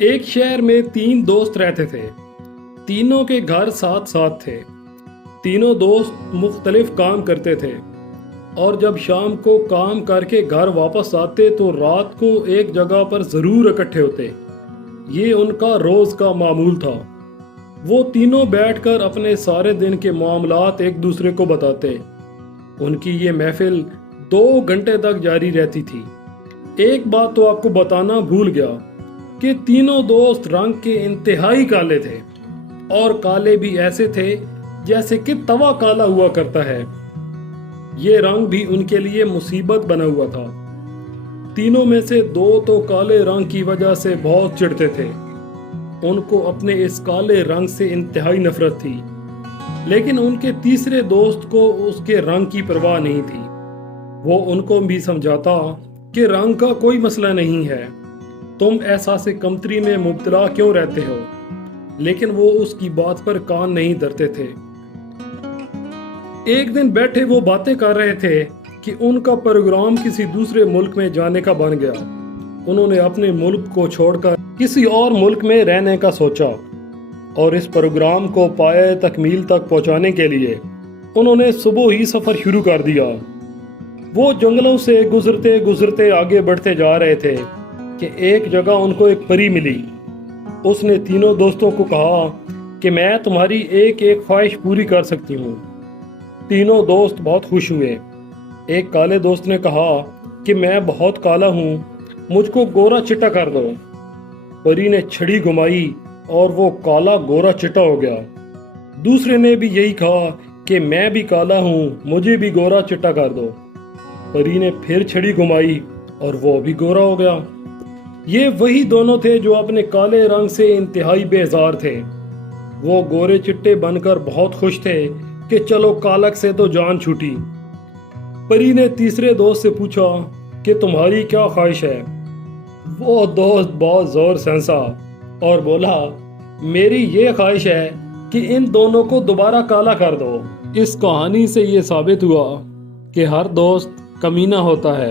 एक शहर में तीन दोस्त रहते थे। तीनों के घर साथ साथ थे। तीनों दोस्त मुख्तलिफ काम करते थे और जब शाम को काम करके घर वापस आते तो रात को एक जगह पर ज़रूर इकट्ठे होते। ये उनका रोज़ का मामूल था। वो तीनों बैठकर अपने सारे दिन के मामलात एक दूसरे को बताते। उनकी ये महफिल 2 घंटे तक जारी रहती थी। एक बात तो आपको बताना भूल गया कि तीनों दोस्त रंग के इंतहाई काले थे और काले भी ऐसे थे जैसे कि तवा काला हुआ करता है। ये रंग भी उनके लिए मुसीबत बना हुआ था। तीनों में से दो तो काले रंग की वजह से बहुत चिढ़ते थे। उनको अपने इस काले रंग से इंतहाई नफरत थी, लेकिन उनके तीसरे दोस्त को उसके रंग की परवाह नहीं थी। वो उनको भी समझाता कि रंग का कोई मसला नहीं है, तुम एहसास कमतरी में मुब्तला क्यों रहते हो, लेकिन वो उसकी बात पर कान नहीं धरते थे। एक दिन बैठे वो बातें कर रहे थे कि उनका प्रोग्राम किसी दूसरे मुल्क में जाने का बन गया। उन्होंने अपने मुल्क को छोड़कर किसी और मुल्क में रहने का सोचा और इस प्रोग्राम को पाए तकमील तक पहुंचाने के लिए उन्होंने सुबह ही सफ़र शुरू कर दिया। वो जंगलों से गुजरते गुजरते आगे बढ़ते जा रहे थे कि एक जगह उनको एक परी मिली। उसने तीनों दोस्तों को कहा कि मैं तुम्हारी एक एक ख्वाहिश पूरी कर सकती हूँ। तीनों दोस्त बहुत खुश हुए। एक काले दोस्त ने कहा कि मैं बहुत काला हूँ, मुझको गोरा चिट्टा कर दो। परी ने छड़ी घुमाई और वो काला गोरा चिट्टा हो गया। दूसरे ने भी यही कहा कि मैं भी काला हूँ, मुझे भी गोरा चिट्टा कर दो। परी ने फिर छड़ी घुमाई और वो भी गोरा हो गया। ये वही दोनों थे जो अपने काले रंग से इंतहाई बेजार थे। वो गोरे चिट्टे बनकर बहुत खुश थे कि चलो कालक से तो जान छूटी। परी ने तीसरे दोस्त से पूछा कि तुम्हारी क्या ख्वाहिश है। वो दोस्त बहुत जोर से हंसा और बोला, मेरी ये ख्वाहिश है कि इन दोनों को दोबारा काला कर दो। इस कहानी से ये साबित हुआ कि हर दोस्त कमीना होता है।